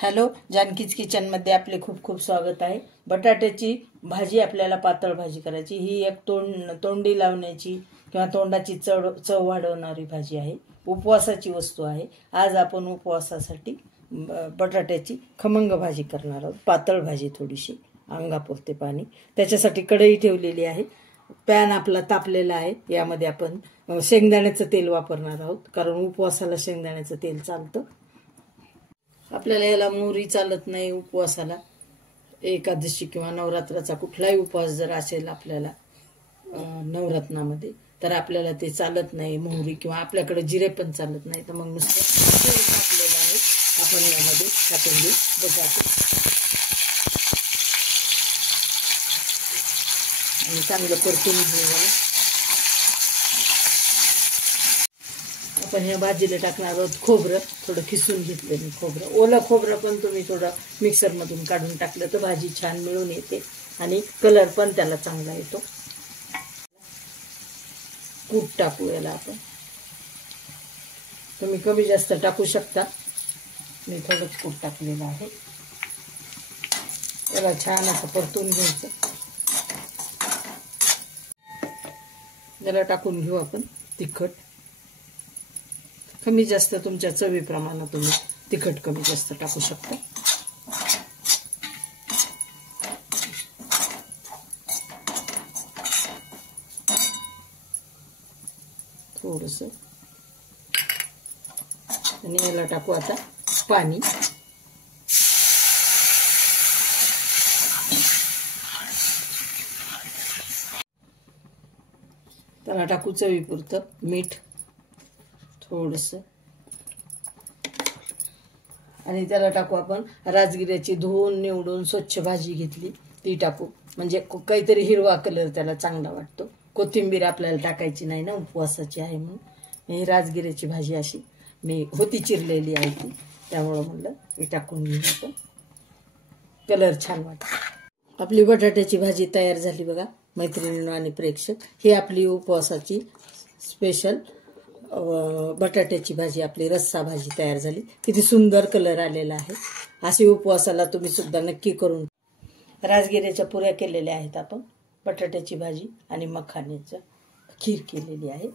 Hello, जानकीज किचनमध्ये आपले खूप खूप स्वागत आहे। बटाट्याची भाजी आपल्याला पातळ भाजी करायची। ही एक तोंडी लावण्याची किंवा तोंडाची चव वाढवणारी भाजी आहे। उपवासाची वस्तू आहे। आज आपण उपवासासाठी बटाट्याची खमंग भाजी करणार आहोत। पातळ भाजी, थोडीशी अंगापुरते पाणी। त्याच्यासाठी कढई ठेवलेली आहे। पॅन आपला तापलेला आहे। यामध्ये आपण शेंगदाण्याचं तेल वापरणार आहोत, कारण उपवासाला शेंगदाण्याचं तेल चालतं। आपल्याला याला मोहरी चालत नाही उपवासाला। एकादशी किंवा नवरात्राचा कुठलाही उपवास जर असेल आपल्याला नवरत्नामध्ये, तर आपल्याला ते चालत नाही मोहरी, किंवा आपल्याकडे जिरे पण चालत नाही। तर मग नुसतं तेल टाकलेलं आहे। आपण यामध्ये टाकून घेऊ बटाटे आणि चांगलं परतून घेऊ। आपण या भाजीला टाकणार आहोत खोबरं। थोडं खिसून घेतलं मी खोबरं। ओलं खोबरं पण तुम्ही थोडं मिक्सरमधून काढून टाकलं तर भाजी छान मिळून येते आणि कलर पण त्याला चांगला येतो। कूट टाकू याला आपण। तुम्ही कमी जास्त टाकू शकता। मी थोडंच कूट टाकलेलं आहे। याला छान असं परतून घ्यायचं। याला टाकून घेऊ आपण तिखट। कमी जास्त तुमच्या चवीप्रमाणे तुम्ही तिखट कमी जास्त टाकू शकता। थोडंसं आणि याला टाकू आता पाणी। त्याला टाकू चवीपुरतं मीठ थोडंसं, आणि त्याला टाकू आपण राजगिऱ्याची धुवून निवडून स्वच्छ भाजी घेतली ती टाकू, म्हणजे काहीतरी हिरवा कलर त्याला चांगला वाटतो। कोथिंबीर आपल्याला टाकायची नाही ना, उपवासाची आहे म्हणून। ही राजगिऱ्याची भाजी अशी मी होती चिरलेली आहे ती, त्यामुळं म्हणलं हे टाकून घेऊ आपण, कलर छान वाटतो। आपली बटाट्याची भाजी तयार झाली बघा मैत्रिणींनो आणि प्रेक्षक। ही आपली उपवासाची स्पेशल बटाट्याची भाजी, आपली रस्सा भाजी तयार झाली। किती सुंदर कलर आलेला आहे। अशी उपवासाला तुम्ही सुद्धा नक्की करून। राजगिऱ्याच्या पुऱ्या केलेल्या आहेत आपण, बटाट्याची भाजी आणि मखाण्याचं खीर केलेली आहे।